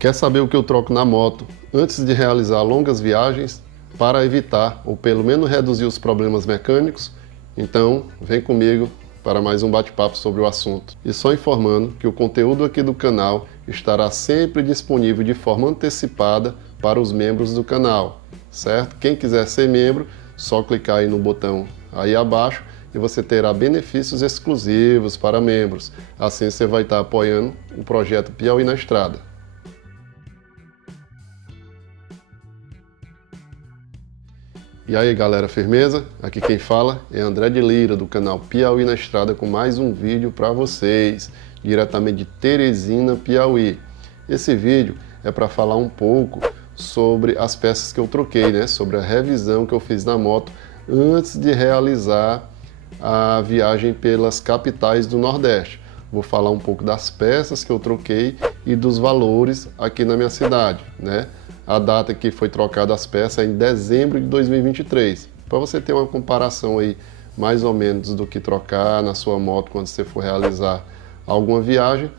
Quer saber o que eu troco na moto antes de realizar longas viagens para evitar ou pelo menos reduzir os problemas mecânicos? Então, vem comigo para mais um bate-papo sobre o assunto. E só informando que o conteúdo aqui do canal estará sempre disponível de forma antecipada para os membros do canal, certo? Quem quiser ser membro, só clicar aí no botão aí abaixo e você terá benefícios exclusivos para membros. Assim você vai estar apoiando o projeto Piauí na Estrada. E aí galera, firmeza? Aqui quem fala é André de Lira, do canal Piauí na Estrada, com mais um vídeo para vocês, diretamente de Teresina, Piauí. Esse vídeo é para falar um pouco sobre as peças que eu troquei, né? Sobre a revisão que eu fiz na moto antes de realizar a viagem pelas capitais do Nordeste. Vou falar um pouco das peças que eu troquei e dos valores aqui na minha cidade, né? A data que foi trocada as peças é em dezembro de 2023, para você ter uma comparação aí mais ou menos do que trocar na sua moto quando você for realizar alguma viagem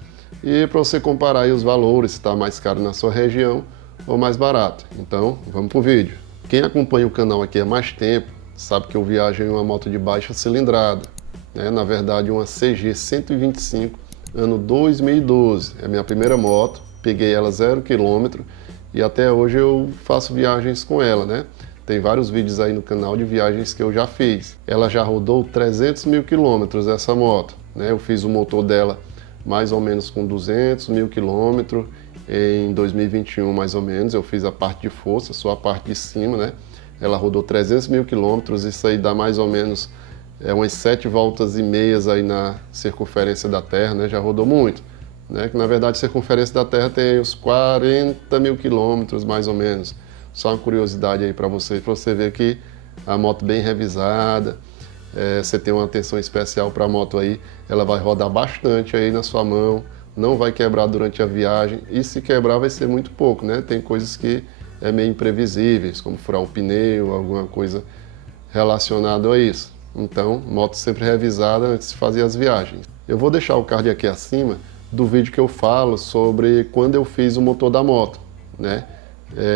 e para você comparar aí os valores, se está mais caro na sua região ou mais barato. Então, vamos pro vídeo. Quem acompanha o canal aqui há mais tempo sabe que eu viajo em uma moto de baixa cilindrada, né? Na verdade uma CG 125 ano 2012, é a minha primeira moto, peguei ela 0 km e até hoje eu faço viagens com ela, né? Tem vários vídeos aí no canal de viagens que eu já fiz. Ela já rodou 300 mil quilômetros essa moto, né? Eu fiz o motor dela mais ou menos com 200 mil quilômetros em 2021 mais ou menos. Eu fiz a parte de força, só a parte de cima, né? Ela rodou 300 mil quilômetros, isso aí dá mais ou menos umas 7 voltas e meias aí na circunferência da Terra, né? Já rodou muito, né? Que na verdade a circunferência da Terra tem uns 40 mil quilômetros mais ou menos. Só uma curiosidade aí para você ver que a moto bem revisada, você tem uma atenção especial para a moto aí, ela vai rodar bastante aí na sua mão, não vai quebrar durante a viagem, e se quebrar vai ser muito pouco, né? Tem coisas que é meio imprevisíveis, como furar um pneu, alguma coisa relacionada a isso. Então, moto sempre revisada antes de fazer as viagens. Eu vou deixar o card aqui acima do vídeo que eu falo sobre quando eu fiz o motor da moto, né?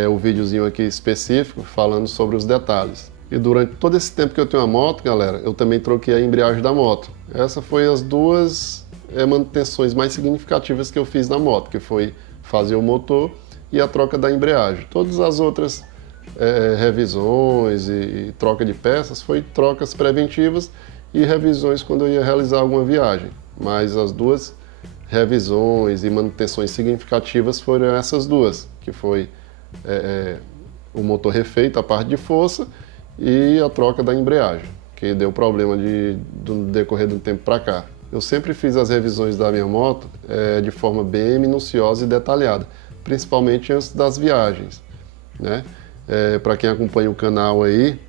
O videozinho aqui específico falando sobre os detalhes. E durante todo esse tempo que eu tenho a moto, galera, eu também troquei a embreagem da moto. Essa foi as duas manutenções mais significativas que eu fiz na moto, que foi fazer o motor e a troca da embreagem. Todas as outras revisões e troca de peças foi trocas preventivas e revisões quando eu ia realizar alguma viagem. Mas as duas revisões e manutenções significativas foram essas duas, que foi o motor refeito, a parte de força, e a troca da embreagem, que deu problema do decorrer do tempo para cá. Eu sempre fiz as revisões da minha moto de forma bem minuciosa e detalhada, principalmente antes das viagens, né? Para quem acompanha o canal aí,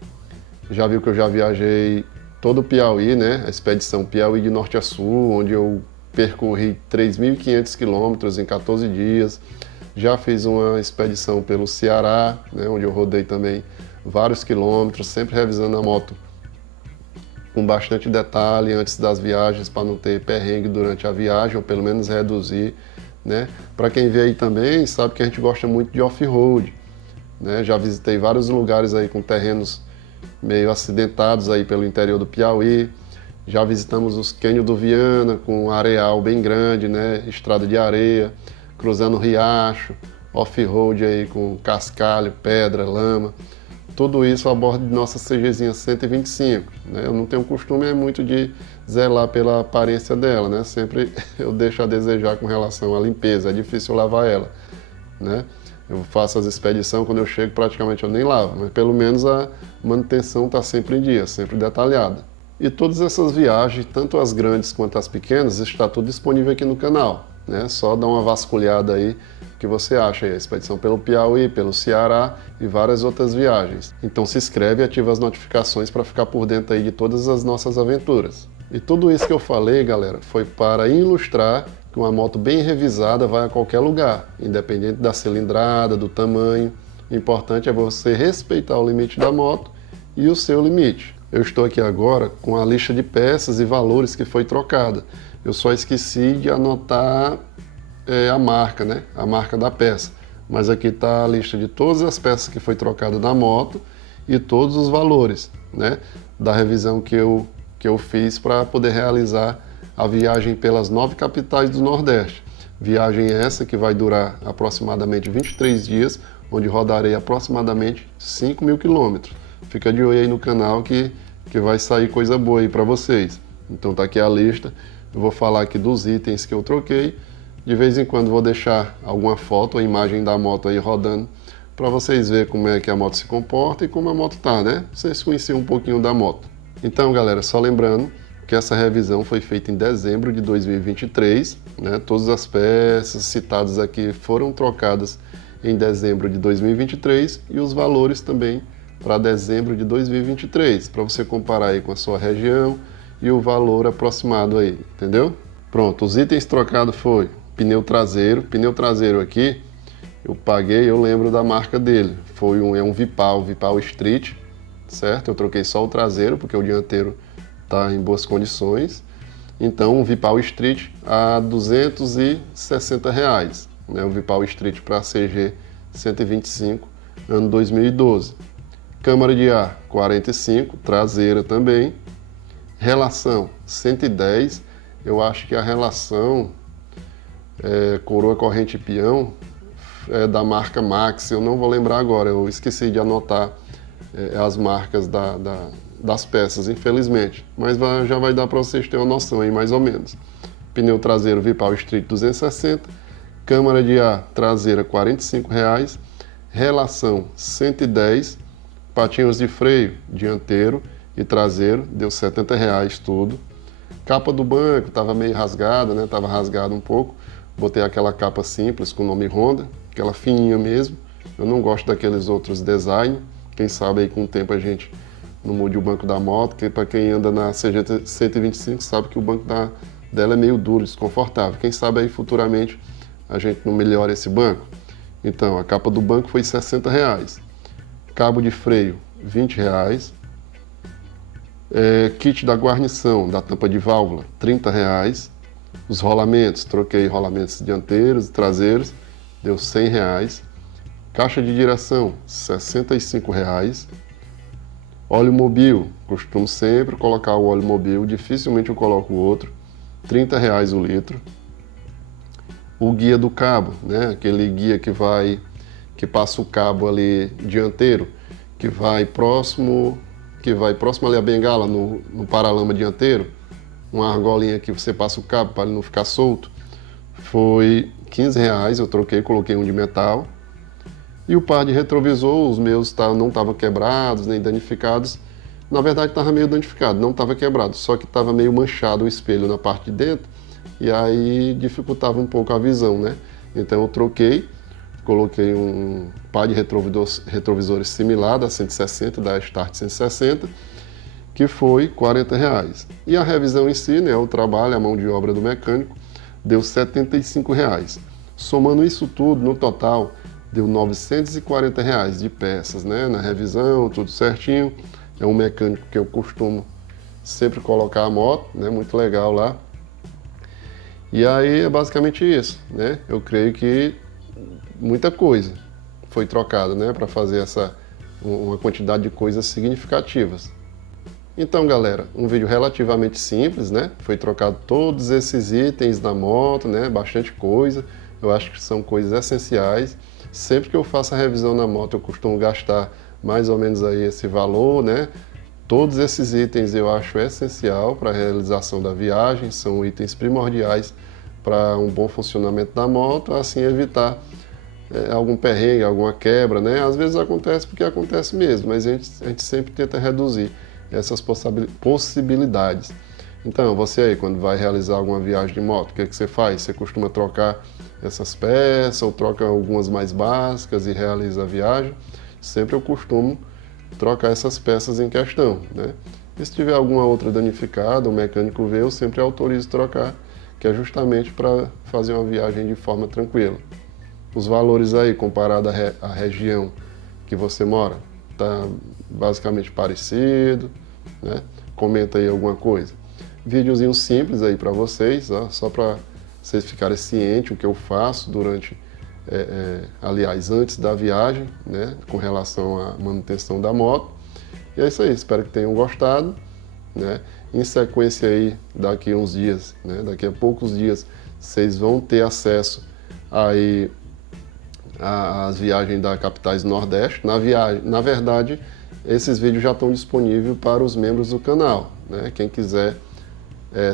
já viu que eu já viajei todo o Piauí, né? A expedição Piauí de norte a sul, onde eu percorri 3.500 quilômetros em 14 dias. Já fiz uma expedição pelo Ceará, né? Onde eu rodei também vários quilômetros, sempre revisando a moto com bastante detalhe antes das viagens, para não ter perrengue durante a viagem, ou pelo menos reduzir, né? Para quem vê aí também, sabe que a gente gosta muito de off-road, né? Já visitei vários lugares aí com terrenos meio acidentados aí pelo interior do Piauí. Já visitamos os cânions do Viana, com areal bem grande, né? Estrada de areia, cruzando o riacho, off-road aí com cascalho, pedra, lama. Tudo isso a bordo de nossa CGzinha 125, né? Eu não tenho costume muito de zelar pela aparência dela, né? Sempre eu deixo a desejar com relação à limpeza, é difícil lavar ela, né? Eu faço as expedições, quando eu chego praticamente eu nem lavo, mas pelo menos a manutenção está sempre em dia, sempre detalhada. E todas essas viagens, tanto as grandes quanto as pequenas, está tudo disponível aqui no canal, né? Só dá uma vasculhada aí que você acha aí, a expedição pelo Piauí, pelo Ceará e várias outras viagens. Então se inscreve e ativa as notificações para ficar por dentro aí de todas as nossas aventuras. E tudo isso que eu falei, galera, foi para ilustrar que uma moto bem revisada vai a qualquer lugar, independente da cilindrada, do tamanho. O importante é você respeitar o limite da moto e o seu limite. Eu estou aqui agora com a lista de peças e valores que foi trocada. Eu só esqueci de anotar a marca, né? A marca da peça. Mas aqui está a lista de todas as peças que foi trocada na moto e todos os valores, né? Da revisão que eu fiz para poder realizar a viagem pelas 9 capitais do Nordeste. Viagem essa que vai durar aproximadamente 23 dias, onde rodarei aproximadamente 5.000 quilômetros. Fica de olho aí no canal que vai sair coisa boa aí para vocês. Então tá aqui a lista. Eu vou falar aqui dos itens que eu troquei. De vez em quando vou deixar alguma foto, a imagem da moto aí rodando, para vocês verem como é que a moto se comporta e como a moto tá, né? Vocês conhecerem um pouquinho da moto. Então, galera, só lembrando que essa revisão foi feita em dezembro de 2023, né? Todas as peças citadas aqui foram trocadas em dezembro de 2023 e os valores também para dezembro de 2023, para você comparar aí com a sua região e o valor aproximado aí, entendeu? Pronto, os itens trocados foi pneu traseiro aqui, eu paguei, eu lembro da marca dele, é um Vipau Street, certo? Eu troquei só o traseiro, porque o dianteiro está em boas condições, então um Vipau Street a R$260, né? O Vipau Street para CG 125, ano 2012. Câmara de ar 45, traseira também, relação 110, eu acho que a relação coroa corrente peão é da marca Max, eu não vou lembrar agora, eu esqueci de anotar as marcas das peças, infelizmente, mas já vai dar para vocês terem uma noção aí, mais ou menos. Pneu traseiro Vipau Street 260, câmara de ar traseira R$ 45, relação 110, patinhos de freio dianteiro e traseiro, deu R$ 70 tudo. Capa do banco estava meio rasgada, né? Tava rasgada um pouco. Botei aquela capa simples com o nome Honda, aquela fininha mesmo. Eu não gosto daqueles outros design. Quem sabe aí com o tempo a gente não mude o banco da moto, que para quem anda na CG 125 sabe que o banco dela é meio duro, desconfortável. Quem sabe aí futuramente a gente não melhora esse banco. Então, a capa do banco foi R$ 60. Cabo de freio, R$ 20. Kit da guarnição da tampa de válvula, R$ 30. Os rolamentos, troquei rolamentos dianteiros e traseiros, deu R$ 100. Caixa de direção, R$ 65. Óleo mobil, costumo sempre colocar o óleo mobil, dificilmente eu coloco o outro, R$ 30 o litro. O guia do cabo, né? Aquele guia que passa o cabo ali dianteiro, que vai próximo ali à bengala, no paralama dianteiro, uma argolinha que você passa o cabo para ele não ficar solto, foi R$ 15, eu troquei, coloquei um de metal. E o par de retrovisor, os meus não estavam quebrados, nem danificados. Na verdade estava meio danificado, não estava quebrado, só que estava meio manchado o espelho na parte de dentro, e aí dificultava um pouco a visão, né? Então eu troquei, coloquei um par de retrovisores similar da 160, da Start 160, que foi R$ 40. E a revisão em si, né, o trabalho, a mão de obra do mecânico, deu R$ 75. Somando isso tudo, no total, deu R$ 940 de peças, né, na revisão, tudo certinho. É um mecânico que eu costumo sempre colocar a moto, né, muito legal lá. E aí é basicamente isso, né? Eu creio que muita coisa foi trocada, né, para fazer uma quantidade de coisas significativas. Então, galera, um vídeo relativamente simples, né? Foi trocado todos esses itens da moto, né? Bastante coisa. Eu acho que são coisas essenciais. Sempre que eu faço a revisão na moto, eu costumo gastar mais ou menos aí esse valor, né? Todos esses itens eu acho essencial para a realização da viagem, são itens primordiais para um bom funcionamento da moto, assim evitar algum perrengue, alguma quebra, né? Às vezes acontece porque acontece mesmo, mas a gente sempre tenta reduzir essas possibilidades. Então, você aí, quando vai realizar alguma viagem de moto, o que você faz? Você costuma trocar essas peças ou troca algumas mais básicas e realiza a viagem? Sempre eu costumo trocar essas peças em questão, né? E se tiver alguma outra danificada, o mecânico vê, eu sempre autorizo trocar, que é justamente para fazer uma viagem de forma tranquila. Os valores aí, comparado à região que você mora, tá basicamente parecido, né? Comenta aí alguma coisa. Videozinho simples aí para vocês, ó, só para vocês ficarem cientes o que eu faço durante, aliás, antes da viagem, né, com relação à manutenção da moto. E é isso aí, espero que tenham gostado, né? Em sequência aí, daqui uns dias, né, daqui a poucos dias, vocês vão ter acesso aí às viagens da Capitais do Nordeste. Na verdade, esses vídeos já estão disponíveis para os membros do canal, né? Quem quiser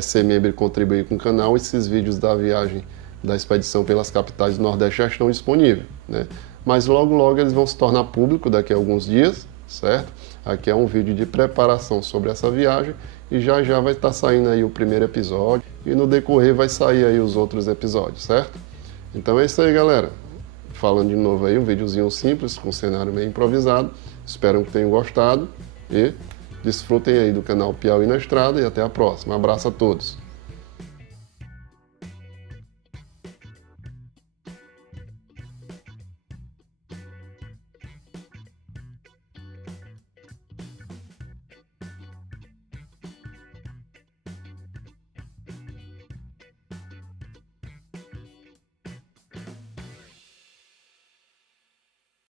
ser membro e contribuir com o canal, esses vídeos da viagem da expedição pelas capitais do Nordeste já estão disponíveis, né? Mas logo logo eles vão se tornar público daqui a alguns dias, certo? Aqui é um vídeo de preparação sobre essa viagem e já já vai estar saindo aí o primeiro episódio e no decorrer vai sair aí os outros episódios, certo? Então é isso aí, galera. Falando de novo aí, um videozinho simples, com um cenário meio improvisado. Espero que tenham gostado e desfrutem aí do canal Piauí na Estrada e até a próxima. Um abraço a todos.